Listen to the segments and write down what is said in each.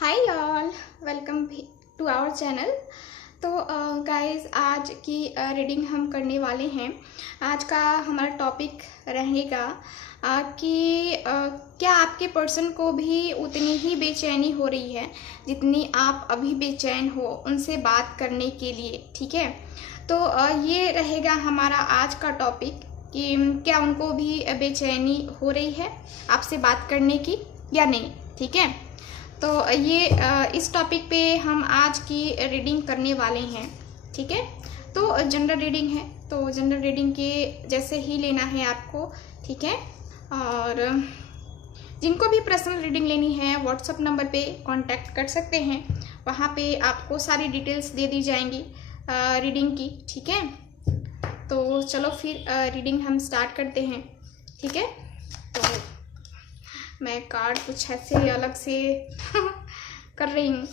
Hi all, welcome to our channel. तो guys आज की रीडिंग हम करने वाले हैं। आज का हमारा टॉपिक रहेगा कि क्या आपके पर्सन को भी उतनी ही बेचैनी हो रही है जितनी आप अभी बेचैन हो उनसे बात करने के लिए। ठीक है, तो ये रहेगा हमारा आज का टॉपिक कि क्या उनको भी बेचैनी हो रही है आपसे बात करने की या नहीं। ठीक है, तो ये इस टॉपिक पे हम आज की रीडिंग करने वाले हैं। ठीक है, तो जनरल रीडिंग है, तो जनरल रीडिंग के जैसे ही लेना है आपको। ठीक है, और जिनको भी पर्सनल रीडिंग लेनी है व्हाट्सएप नंबर पे कांटेक्ट कर सकते हैं। वहाँ पे आपको सारी डिटेल्स दे दी जाएंगी रीडिंग की। ठीक है, तो चलो फिर रीडिंग हम स्टार्ट करते हैं। ठीक है, तो मैं कार्ड कुछ ऐसे अलग से कर रही हूँ।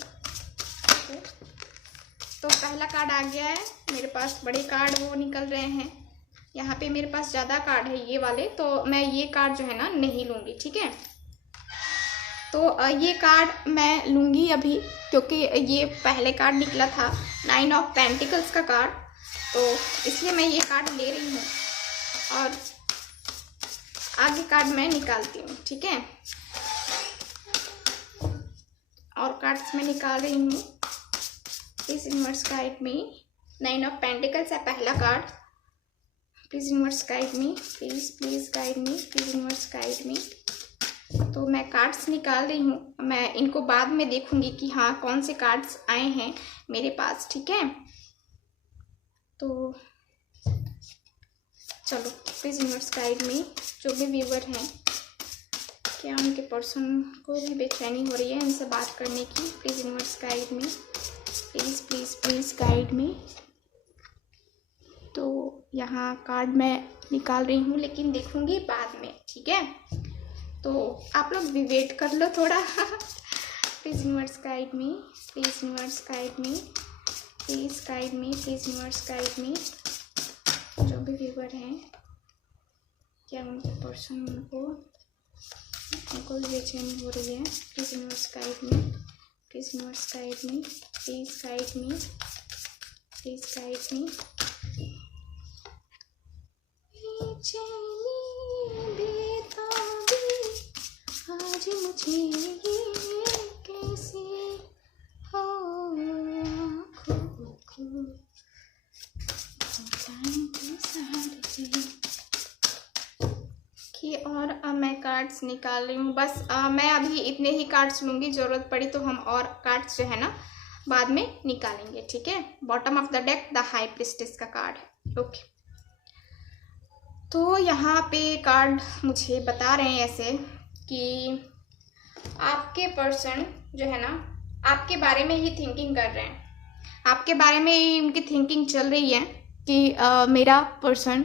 तो पहला कार्ड आ गया है मेरे पास, बड़े कार्ड वो निकल रहे हैं। यहाँ पे मेरे पास ज़्यादा कार्ड है ये वाले, तो मैं ये कार्ड जो है ना नहीं लूँगी। ठीक है, तो ये कार्ड मैं लूँगी अभी क्योंकि ये पहले कार्ड निकला था 9 ऑफ पेंटिकल्स का कार्ड, तो इसलिए मैं ये कार्ड ले रही हूँ और आगे कार्ड मैं निकालती हूँ। ठीक है, और कार्ड्स मैं निकाल रही हूँ। Please universe guide me. 9 of pentacles है पहला card. Please universe guide me, please guide me, please universe guide me. तो मैं कार्ड्स निकाल रही हूँ, मैं इनको बाद में देखूंगी कि हाँ कौन से कार्ड्स आए हैं मेरे पास। ठीक है, तो चलो प्लीज यूनिवर्स गाइड मी। जो भी व्यूवर हैं, क्या उनके पर्सन को भी बेचैनी हो रही है इनसे बात करने की? Please universe guide me, please guide me. तो यहाँ कार्ड मैं निकाल रही हूँ लेकिन देखूंगी बाद में। ठीक है, तो आप लोग भी वेट कर लो थोड़ा। Please universe guide me, please universe guide me, please guide me, please universe guide me. जो भी व्यूवर हैं, क्या उनके पर्सन उनको बेचैनी हो रही है? Please universe guide me, please universe guide me, please guide me, please guide me. बेचैनी बेताबी आज मुझे ये कैसे हो आँखों को कि और मैं कार्ड्स निकाल रही हूँ। बस मैं अभी इतने ही कार्ड्स लूँगी, ज़रूरत पड़ी तो हम और कार्ड्स जो है ना बाद में निकालेंगे। ठीक है, bottom of the deck the high priestess का कार्ड है। ओके, तो यहाँ पे कार्ड मुझे बता रहे हैं ऐसे कि आपके पर्सन जो है ना आपके बारे में ही थिंकिंग कर रहे हैं, आपके बारे में ही उनकी थिंकिंग चल रही है कि मेरा पर्सन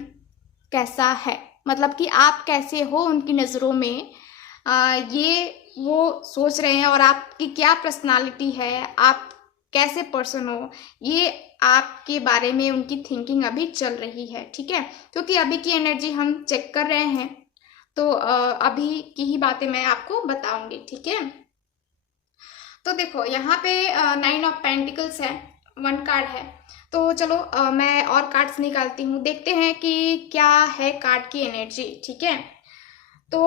कैसा है, मतलब कि आप कैसे हो उनकी नज़रों में। ये वो सोच रहे हैं और आपकी क्या पर्सनालिटी है, आप कैसे पर्सन हो, ये आपके बारे में उनकी थिंकिंग अभी चल रही है। ठीक है, क्योंकि अभी की एनर्जी हम चेक कर रहे हैं, तो अभी की ही बातें मैं आपको बताऊंगी। ठीक है, तो देखो यहाँ पे 9 ऑफ पेंटिकल्स है, 1 कार्ड है। तो चलो मैं और कार्ड्स निकालती हूँ, देखते हैं कि क्या है कार्ड की एनर्जी। ठीक है, तो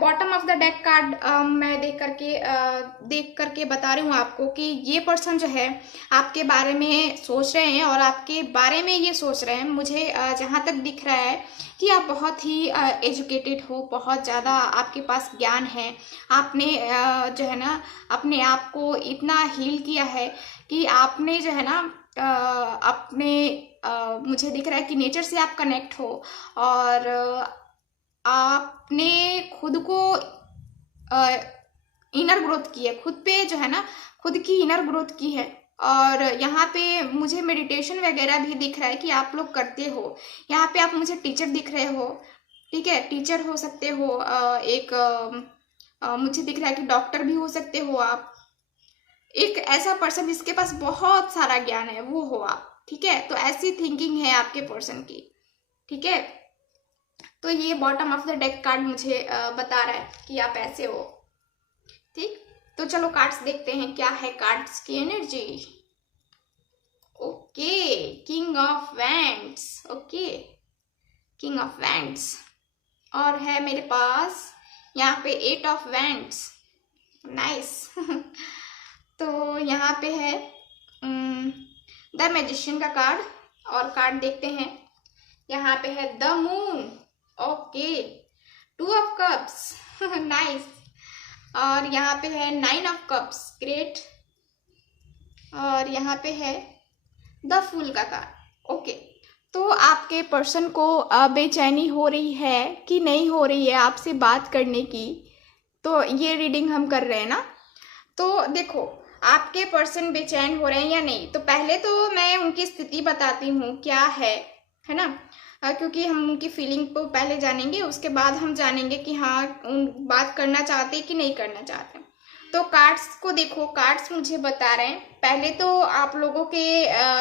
bottom of the deck card मैं देख करके बता रही हूँ आपको कि ये पर्सन जो है आपके बारे में सोच रहे हैं और आपके बारे में ये सोच रहे हैं। मुझे जहाँ तक दिख रहा है कि आप बहुत ही एजुकेटेड हो, बहुत ज़्यादा आपके पास ज्ञान है। आपने जो है ना अपने आप को इतना हील किया है कि आपने जो है ना अपने मुझे दिख रहा है कि नेचर से आप कनेक्ट हो और आपने खुद को इनर ग्रोथ की है, खुद पे जो है ना खुद की इनर ग्रोथ की है। और यहाँ पे मुझे मेडिटेशन वगैरह भी दिख रहा है कि आप लोग करते हो। यहाँ पे आप मुझे टीचर दिख रहे हो। ठीक है, टीचर हो सकते हो, मुझे दिख रहा है कि डॉक्टर भी हो सकते हो आप। एक ऐसा पर्सन जिसके पास बहुत सारा ज्ञान है वो हो आप। ठीक है, तो ऐसी थिंकिंग है आपके पर्सन की। ठीक है, तो ये bottom of the deck card मुझे बता रहा है कि आप ऐसे हो। ठीक, तो चलो कार्ड्स देखते हैं क्या है कार्ड्स की energy. Okay, king of wands. Okay, king of wands, और है मेरे पास यहाँ पे 8 ऑफ वैंड्स। नाइस। तो यहाँ पे है द मैजिशियन का कार्ड, और कार्ड देखते हैं। यहाँ पे है the moon. Okay, 2 of cups. Nice. और यहाँ पे है 9 ऑफ कप्स। ग्रेट। और यहाँ पे है द फूल का कार्ड। ओके, तो आपके पर्सन को बेचैनी हो रही है कि नहीं हो रही है आपसे बात करने की, तो ये रीडिंग हम कर रहे हैं ना। तो देखो, आपके पर्सन बेचैन हो रहे हैं या नहीं, तो पहले तो मैं उनकी स्थिति बताती हूँ क्या है ना, क्योंकि हम उनकी फीलिंग को पहले जानेंगे, उसके बाद हम जानेंगे कि हाँ उन बात करना चाहते कि नहीं करना चाहते। तो कार्ड्स को देखो, कार्ड्स मुझे बता रहे हैं पहले तो आप लोगों के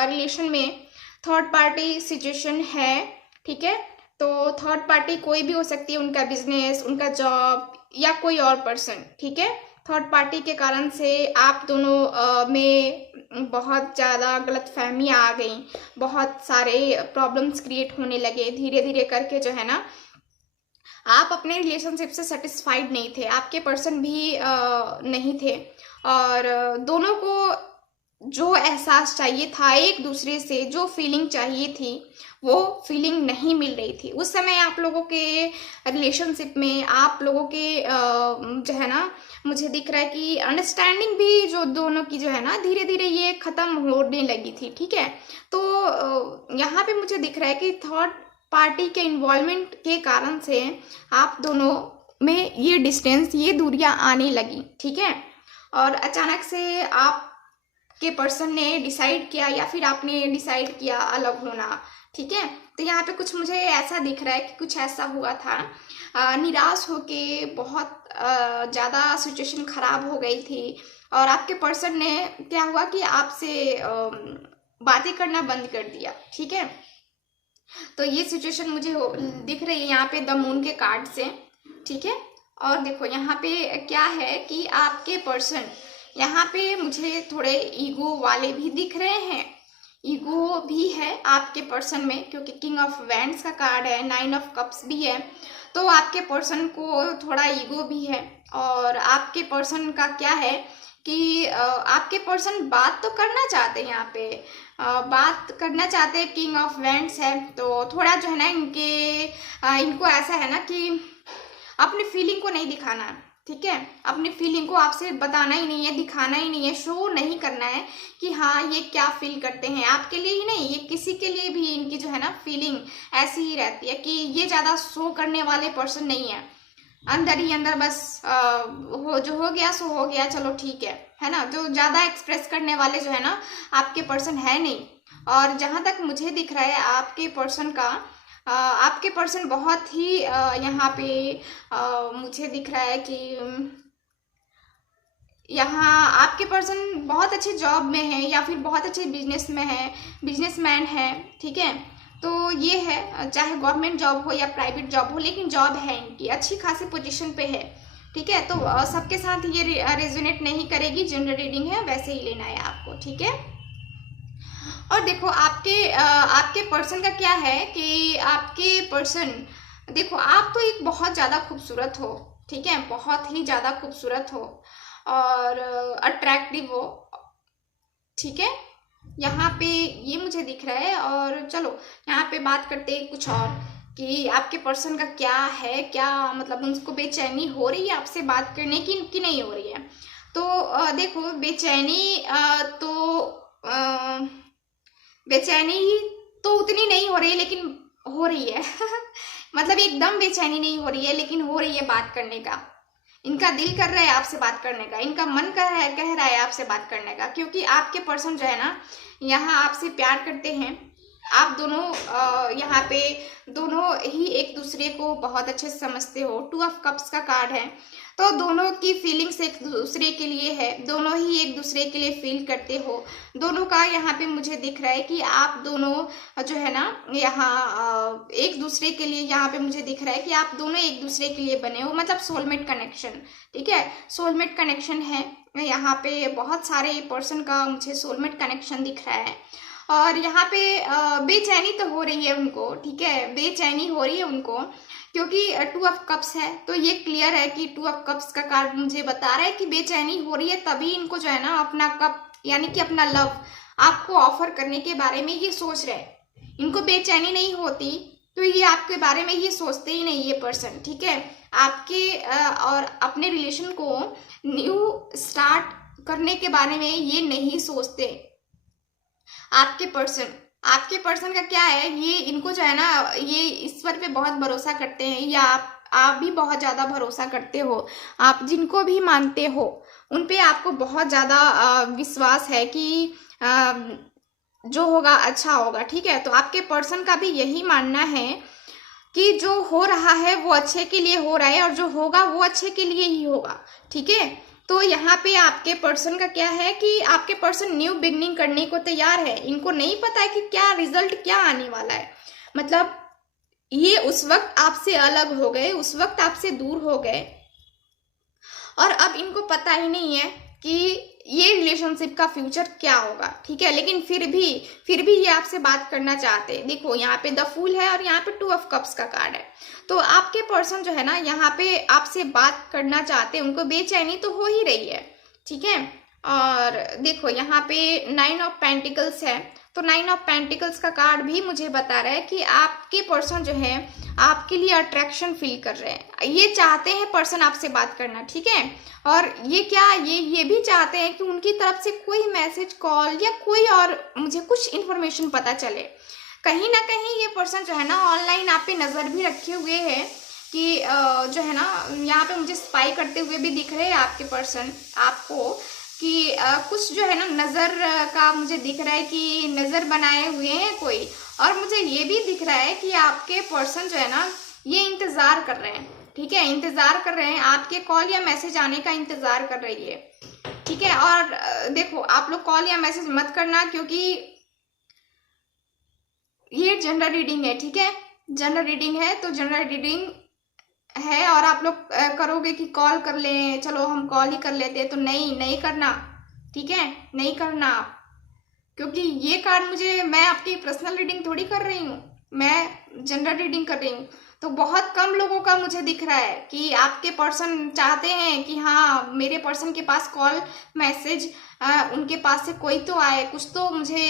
रिलेशन में थर्ड पार्टी सिचुएशन है, ठीक है। तो थर्ड पार्टी कोई भी हो सकती है, उनका बिजनेस, उनका जॉब, या कोई और पर्सन, ठीक है। थर्ड पार्टी के कारण से आप दोनों में बहुत ज़्यादा गलतफहमियाँ आ गई, बहुत सारे प्रॉब्लम्स क्रिएट होने लगे, धीरे धीरे करके जो है ना आप अपने रिलेशनशिप से सेटिस्फाइड नहीं थे, आपके पर्सन भी नहीं थे, और दोनों को जो एहसास चाहिए था एक दूसरे से, जो फीलिंग चाहिए थी, वो फीलिंग नहीं मिल रही थी। उस समय आप लोगों के रिलेशनशिप में, आप लोगों के जो है ना, मुझे दिख रहा है कि अंडरस्टैंडिंग भी जो दोनों की जो है ना धीरे धीरे ये ख़त्म होने लगी थी, ठीक है। तो यहाँ पे मुझे दिख रहा है कि थर्ड पार्टी के इन्वॉल्वमेंट के कारण से आप दोनों में ये डिस्टेंस, ये दूरियां आने लगी, ठीक है। और अचानक से आप के पर्सन ने डिसाइड किया, या फिर आपने डिसाइड किया अलग होना, ठीक है। तो यहाँ पे कुछ मुझे ऐसा दिख रहा है कि कुछ ऐसा हुआ था, निराश होके बहुत ज़्यादा सिचुएशन खराब हो गई थी, और आपके पर्सन ने क्या हुआ कि आपसे बातें करना बंद कर दिया, ठीक है। तो ये सिचुएशन मुझे दिख रही है यहाँ पे द मून के कार्ड से, ठीक है। और देखो यहाँ पे क्या है कि आपके पर्सन यहाँ पे मुझे थोड़े ईगो वाले भी दिख रहे हैं, ईगो भी है आपके पर्सन में, क्योंकि किंग ऑफ वैंड्स का कार्ड है, 9 ऑफ कप्स भी है, तो आपके पर्सन को थोड़ा ईगो भी है। और आपके पर्सन का क्या है कि आपके पर्सन बात तो करना चाहते हैं, यहाँ पे बात करना चाहते हैं, किंग ऑफ वैंड्स है, तो थोड़ा जो है ना इनको ऐसा है ना कि अपनी फीलिंग को नहीं दिखाना, ठीक है। अपनी फीलिंग को आपसे बताना ही नहीं है, दिखाना ही नहीं है, शो नहीं करना है कि हाँ ये क्या फील करते हैं। आपके लिए ही नहीं, ये किसी के लिए भी इनकी जो है ना फीलिंग ऐसी ही रहती है कि ये ज़्यादा शो करने वाले पर्सन नहीं है, अंदर ही अंदर बस जो हो गया सो हो गया, चलो ठीक है ना। जो ज़्यादा एक्सप्रेस करने वाले जो है ना आपके पर्सन है नहीं। और जहाँ तक मुझे दिख रहा है आपके पर्सन का, आपके पर्सन बहुत ही यहाँ पे मुझे दिख रहा है कि यहाँ आपके पर्सन बहुत अच्छे जॉब में है, या फिर बहुत अच्छे बिजनेस में है, बिजनेसमैन है, ठीक है। तो ये है, चाहे गवर्नमेंट जॉब हो या प्राइवेट जॉब हो, लेकिन जॉब है इनकी, अच्छी खासी पोजीशन पे है, ठीक है। तो सबके साथ ये रेजोनेट नहीं करेगी, जनरल रीडिंग है, वैसे ही लेना है आपको, ठीक है। और देखो आपके पर्सन का क्या है कि आपके पर्सन, देखो आप तो एक बहुत ज़्यादा खूबसूरत हो, ठीक है, बहुत ही ज़्यादा खूबसूरत हो और अट्रैक्टिव हो, ठीक है। यहाँ पे ये मुझे दिख रहा है। और चलो यहाँ पे बात करते हैं कुछ और कि आपके पर्सन का क्या है, क्या मतलब उनको बेचैनी हो रही है आपसे बात करने की कि नहीं हो रही है। तो देखो बेचैनी तो उतनी नहीं हो रही है, लेकिन हो रही है। मतलब एकदम बेचैनी नहीं हो रही है, लेकिन हो रही है बात करने का। इनका दिल कर रहा है आपसे बात करने का, इनका मन कह रहा है आपसे बात करने का, क्योंकि आपके पर्सन जो है ना यहाँ आपसे प्यार करते हैं। आप दोनों यहाँ पे दोनों ही एक दूसरे को बहुत अच्छे से समझते हो। 2 ऑफ कप्स का कार्ड है, तो दोनों की फीलिंग्स एक दूसरे के लिए है, दोनों ही एक दूसरे के लिए फील करते हो। दोनों का यहाँ पे मुझे दिख रहा है कि आप दोनों जो है ना यहाँ एक दूसरे के लिए, यहाँ पे मुझे दिख रहा है कि आप दोनों एक दूसरे के लिए बने हो, मतलब सोलमेट कनेक्शन, ठीक है, सोलमेट कनेक्शन है यहाँ पे बहुत सारे पर्सन का मुझे सोलमेट कनेक्शन दिख रहा है। और यहाँ पे बेचैनी तो हो रही है उनको, ठीक है, बेचैनी हो रही है उनको, क्योंकि 2 ऑफ कप्स है। तो ये क्लियर है कि 2 ऑफ कप्स का कार्ड मुझे बता रहा है कि बेचैनी हो रही है, तभी इनको जो है ना अपना कप यानी कि अपना लव आपको ऑफर करने के बारे में ये सोच रहे हैं। इनको बेचैनी नहीं होती तो ये आपके बारे में ये सोचते ही नहीं ये पर्सन, ठीक है। आपके और अपने रिलेशन को न्यू स्टार्ट करने के बारे में ये नहीं सोचते। आपके पर्सन का क्या है, ये इनको जो है ना ये ईश्वर पे बहुत भरोसा करते हैं, या आप भी बहुत ज़्यादा भरोसा करते हो। आप जिनको भी मानते हो उन पे आपको बहुत ज़्यादा विश्वास है कि जो होगा अच्छा होगा, ठीक है। तो आपके पर्सन का भी यही मानना है कि जो हो रहा है वो अच्छे के लिए हो रहा है और जो होगा वो अच्छे के लिए ही होगा, ठीक है। तो यहाँ पे आपके पर्सन का क्या है कि आपके पर्सन न्यू बिगनिंग करने को तैयार है। इनको नहीं पता है कि क्या रिजल्ट क्या आने वाला है। मतलब ये उस वक्त आपसे अलग हो गए, उस वक्त आपसे दूर हो गए और अब इनको पता ही नहीं है कि ये रिलेशनशिप का फ्यूचर क्या होगा, ठीक है। लेकिन फिर भी ये आपसे बात करना चाहते हैं। देखो यहाँ पे द फूल है और यहाँ पे 2 ऑफ कप्स का कार्ड है। तो आपके पर्सन जो है ना यहाँ पे आपसे बात करना चाहते हैं, उनको बेचैनी तो हो ही रही है, ठीक है। और देखो यहाँ पे 9 ऑफ पेंटिकल्स है, तो 9 ऑफ पेंटिकल्स का कार्ड भी मुझे बता रहा है कि आपके पर्सन जो है आपके लिए अट्रैक्शन फील कर रहे हैं। ये चाहते हैं पर्सन आपसे बात करना, ठीक है। और ये भी चाहते हैं कि उनकी तरफ से कोई मैसेज, कॉल या कोई और मुझे कुछ इन्फॉर्मेशन पता चले। कहीं ना कहीं ये पर्सन जो है ना ऑनलाइन आप पे नज़र भी रखे हुए है कि जो है ना यहाँ पे मुझे स्पाई करते हुए भी दिख रहे हैं आपके पर्सन आपको, कि कुछ जो है ना नज़र का मुझे दिख रहा है कि नज़र बनाए हुए हैं कोई। और मुझे ये भी दिख रहा है कि आपके पर्सन जो है ना ये इंतज़ार कर रहे हैं, ठीक है, इंतज़ार कर रहे हैं, आपके कॉल या मैसेज आने का इंतज़ार कर रही है, ठीक है। और देखो आप लोग कॉल या मैसेज मत करना, क्योंकि ये जनरल रीडिंग है, ठीक है, जनरल रीडिंग है। तो जनरल रीडिंग है और आप लोग करोगे कि कॉल कर लें, चलो हम कॉल ही कर लेते हैं, तो नहीं करना, ठीक है, नहीं करना। क्योंकि ये कार्ड मैं आपकी पर्सनल रीडिंग थोड़ी कर रही हूँ, मैं जनरल रीडिंग कर रही हूँ। तो बहुत कम लोगों का मुझे दिख रहा है कि आपके पर्सन चाहते हैं कि हाँ मेरे पर्सन के पास कॉल मैसेज उनके पास से कोई तो आए, कुछ तो मुझे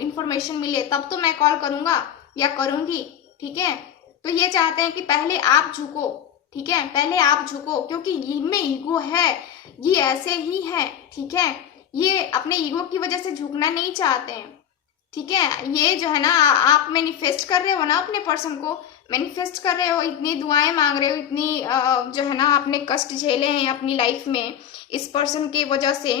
इंफॉर्मेशन मिले, तब तो मैं कॉल करूँगा या करूँगी, ठीक है। तो ये चाहते हैं कि पहले आप झुको, ठीक है, पहले आप झुको, क्योंकि इनमें ईगो है, ये ऐसे ही है, ठीक है। ये अपने ईगो की वजह से झुकना नहीं चाहते हैं, ठीक है। ये जो है ना आप मैनिफेस्ट कर रहे हो ना, अपने पर्सन को मैनिफेस्ट कर रहे हो, इतनी दुआएं मांग रहे हो, इतनी जो है ना आपने कष्ट झेले हैं अपनी लाइफ में इस पर्सन की वजह से।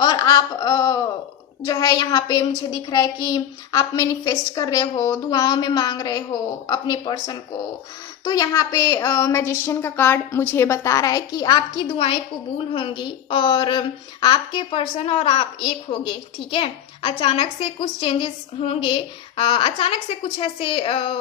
और आप जो है यहाँ पे मुझे दिख रहा है कि आप मैनिफेस्ट कर रहे हो, दुआओं में मांग रहे हो अपने पर्सन को। तो यहाँ पे मैजिशियन का कार्ड मुझे बता रहा है कि आपकी दुआएं कबूल होंगी और आपके पर्सन और आप एक होंगे, ठीक है। अचानक से कुछ चेंजेस होंगे, अचानक से कुछ ऐसे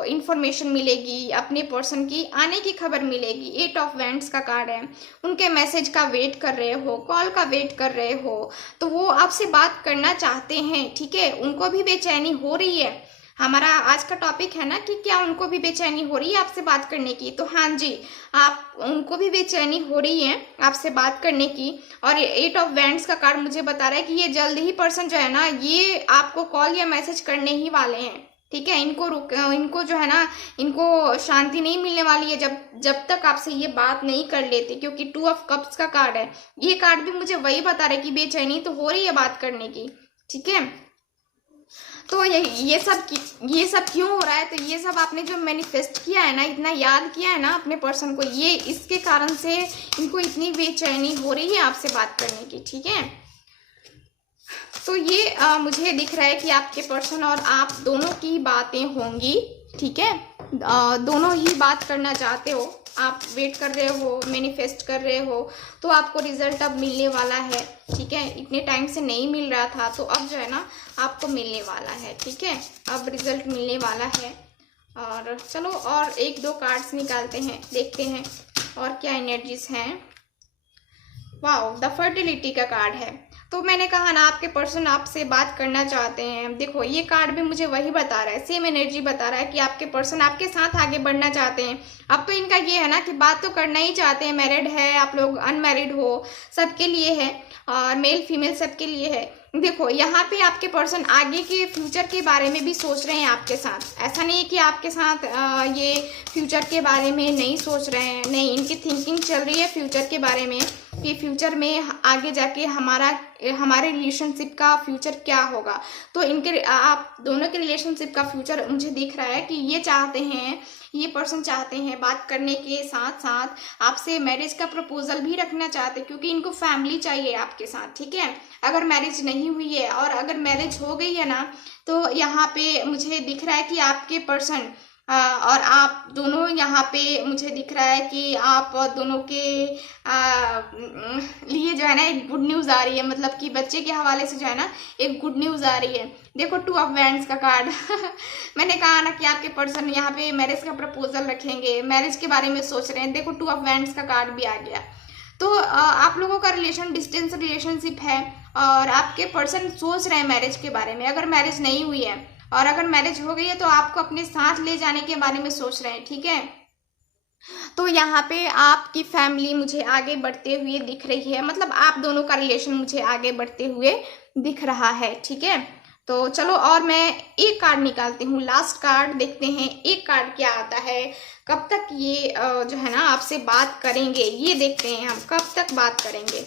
इंफॉर्मेशन मिलेगी, अपने पर्सन की आने की खबर मिलेगी। 8 ऑफ वैंड्स का कार्ड है, उनके मैसेज का वेट कर रहे हो, कॉल का वेट कर रहे हो, तो वो आपसे बात करना चाहते हैं, ठीक है। उनको भी बेचैनी हो रही है। हमारा आज का टॉपिक है ना कि क्या उनको भी बेचैनी हो रही है आपसे बात करने की, तो हाँ जी, आप उनको भी बेचैनी हो रही है आपसे बात करने की। और 8 ऑफ वैंड्स का कार्ड मुझे बता रहा है कि ये जल्द ही पर्सन जो है ना ये आपको कॉल या मैसेज करने ही वाले हैं, ठीक है। इनको जो है ना इनको शांति नहीं मिलने वाली है जब तक आपसे ये बात नहीं कर लेते, क्योंकि 2 ऑफ कप्स का कार्ड है। ये कार्ड भी मुझे वही बता रहा है कि बेचैनी तो हो रही है बात करने की, ठीक है। तो ये सब क्यों हो रहा है, तो ये सब आपने जो मैनिफेस्ट किया है ना, इतना याद किया है ना अपने पर्सन को, ये इसके कारण से इनको इतनी बेचैनी हो रही है आपसे बात करने की, ठीक है। तो ये मुझे दिख रहा है कि आपके पर्सन और आप दोनों की बातें होंगी, ठीक है। दोनों ही बात करना चाहते हो, आप वेट कर रहे हो, मैनिफेस्ट कर रहे हो, तो आपको रिजल्ट अब मिलने वाला है, ठीक है। इतने टाइम से नहीं मिल रहा था, तो अब जो है ना आपको मिलने वाला है, ठीक है। अब रिजल्ट मिलने वाला है। और चलो और 1-2 कार्ड्स निकालते हैं, देखते हैं और क्या एनर्जीज हैं। वाओ, द फर्टिलिटी का कार्ड है। तो मैंने कहा ना, आपके पर्सन आपसे बात करना चाहते हैं। देखो ये कार्ड भी मुझे वही बता रहा है, सेम एनर्जी बता रहा है कि आपके पर्सन आपके साथ आगे बढ़ना चाहते हैं। अब तो इनका ये है ना कि बात तो करना ही चाहते हैं। मैरिड है, आप लोग अनमैरिड हो, सबके लिए है, और मेल फीमेल सबके लिए है। देखो यहाँ पे आपके पर्सन आगे के फ्यूचर के बारे में भी सोच रहे हैं आपके साथ। ऐसा नहीं है कि आपके साथ ये फ्यूचर के बारे में नहीं सोच रहे हैं, नहीं, इनकी थिंकिंग चल रही है फ्यूचर के बारे में कि फ्यूचर में आगे जाके हमारे रिलेशनशिप का फ्यूचर क्या होगा। तो इनके आप दोनों के रिलेशनशिप का फ्यूचर मुझे दिख रहा है कि ये चाहते हैं, ये पर्सन चाहते हैं बात करने के साथ साथ आपसे मैरिज का प्रपोजल भी रखना चाहते हैं, क्योंकि इनको फैमिली चाहिए आपके साथ, ठीक है। अगर मैरिज नहीं हुई है और अगर मैरिज हो गई है ना, तो यहाँ पे मुझे दिख रहा है कि आपके पर्सन और आप दोनों, यहाँ पे मुझे दिख रहा है कि आप दोनों के लिए जो है ना एक गुड न्यूज़ आ रही है, मतलब कि बच्चे के हवाले से जो है ना एक गुड न्यूज़ आ रही है। देखो 2 ऑफ वैंड्स का कार्ड मैंने कहा ना कि आपके पर्सन यहाँ पे मैरिज का प्रपोजल रखेंगे, मैरिज के बारे में सोच रहे हैं। देखो 2 ऑफ वैंड्स का कार्ड भी आ गया। तो आप लोगों का रिलेशन डिस्टेंस रिलेशनशिप है और आपके पर्सन सोच रहे हैं मैरिज के बारे में। अगर मैरिज नहीं हुई है और अगर मैरिज हो गई है तो आपको अपने साथ ले जाने के बारे में सोच रहे हैं, ठीक है। तो यहाँ पे आपकी फैमिली मुझे आगे बढ़ते हुए दिख रही है, मतलब आप दोनों का रिलेशन मुझे आगे बढ़ते हुए दिख रहा है, ठीक है। तो चलो और मैं एक कार्ड निकालती हूँ, लास्ट कार्ड देखते हैं एक कार्ड क्या आता है। कब तक ये जो है ना आपसे बात करेंगे, ये देखते हैं हम कब तक बात करेंगे,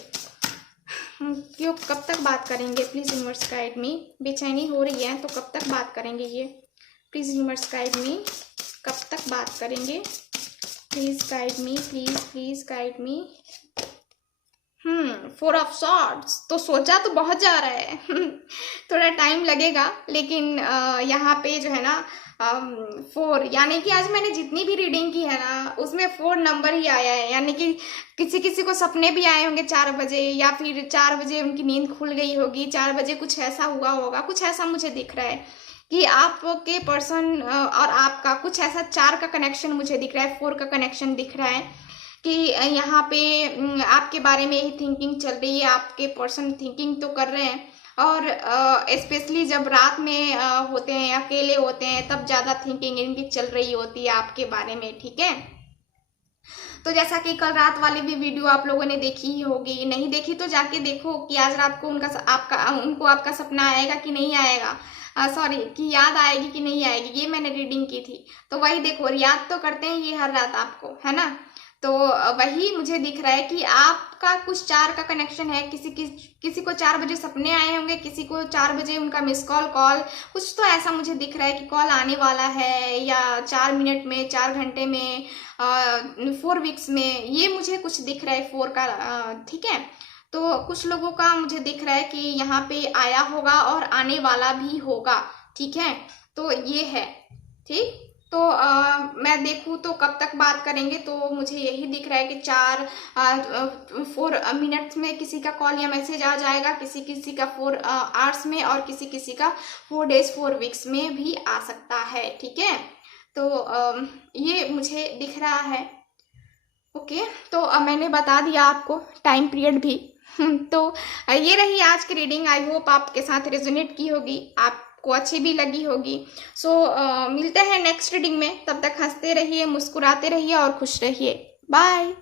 क्यों कब तक बात करेंगे। प्लीज़ यूनिवर्स गाइड मी, बेचैनी हो रही है तो कब तक बात करेंगे ये। प्लीज़ यूनिवर्स गाइड मी, कब तक बात करेंगे। Please guide me, please guide me. 4 of swords, तो सोचा तो बहुत जा रहा है थोड़ा टाइम लगेगा, लेकिन यहाँ पे जो है ना 4, यानी कि आज मैंने जितनी भी रीडिंग की है ना उसमें 4 नंबर ही आया है। यानी कि किसी किसी को सपने भी आए होंगे 4 बजे, या फिर 4 बजे उनकी नींद खुल गई होगी, 4 बजे कुछ ऐसा हुआ होगा, कुछ ऐसा मुझे दिख रहा है कि आपके पर्सन और आपका कुछ ऐसा 4 का कनेक्शन मुझे दिख रहा है, 4 का कनेक्शन दिख रहा है कि यहाँ पे आपके बारे में ही थिंकिंग चल रही है। आपके पर्सन थिंकिंग तो कर रहे हैं, और स्पेशली जब रात में होते हैं, अकेले होते हैं, तब ज़्यादा थिंकिंग इनकी चल रही होती है आपके बारे में, ठीक है। तो जैसा कि कल रात वाली भी वीडियो आप लोगों ने देखी ही होगी, नहीं देखी तो जाके देखो कि आज रात को उनको आपका सपना आएगा कि नहीं आएगा, सॉरी कि याद आएगी कि नहीं आएगी, ये मैंने रीडिंग की थी। तो वही देखो, याद तो करते हैं ये हर रात आपको, है ना। तो वही मुझे दिख रहा है कि आपका कुछ 4 का कनेक्शन है। किसी को 4 बजे सपने आए होंगे, किसी को 4 बजे उनका मिस कॉल कुछ तो ऐसा मुझे दिख रहा है कि कॉल आने वाला है, या 4 मिनट में, 4 घंटे में, 4 वीक्स में, ये मुझे कुछ दिख रहा है 4 का, ठीक है। तो कुछ लोगों का मुझे दिख रहा है कि यहाँ पे आया होगा और आने वाला भी होगा, ठीक है। तो ये है, ठीक। तो मैं देखूँ तो कब तक बात करेंगे, तो मुझे यही दिख रहा है कि 4 मिनट्स में किसी का कॉल या मैसेज आ जाएगा, किसी का 4 आवर्स में, और किसी का 4 डेज 4 वीक्स में भी आ सकता है, ठीक है। तो ये मुझे दिख रहा है, ओके। तो मैंने बता दिया आपको टाइम पीरियड भी तो ये रही आज की रीडिंग। आई होप आपके साथ रेजोनेट की होगी, आपको अच्छी भी लगी होगी। सो मिलते हैं नेक्स्ट रीडिंग में, तब तक हंसते रहिए, मुस्कुराते रहिए और खुश रहिए। बाय।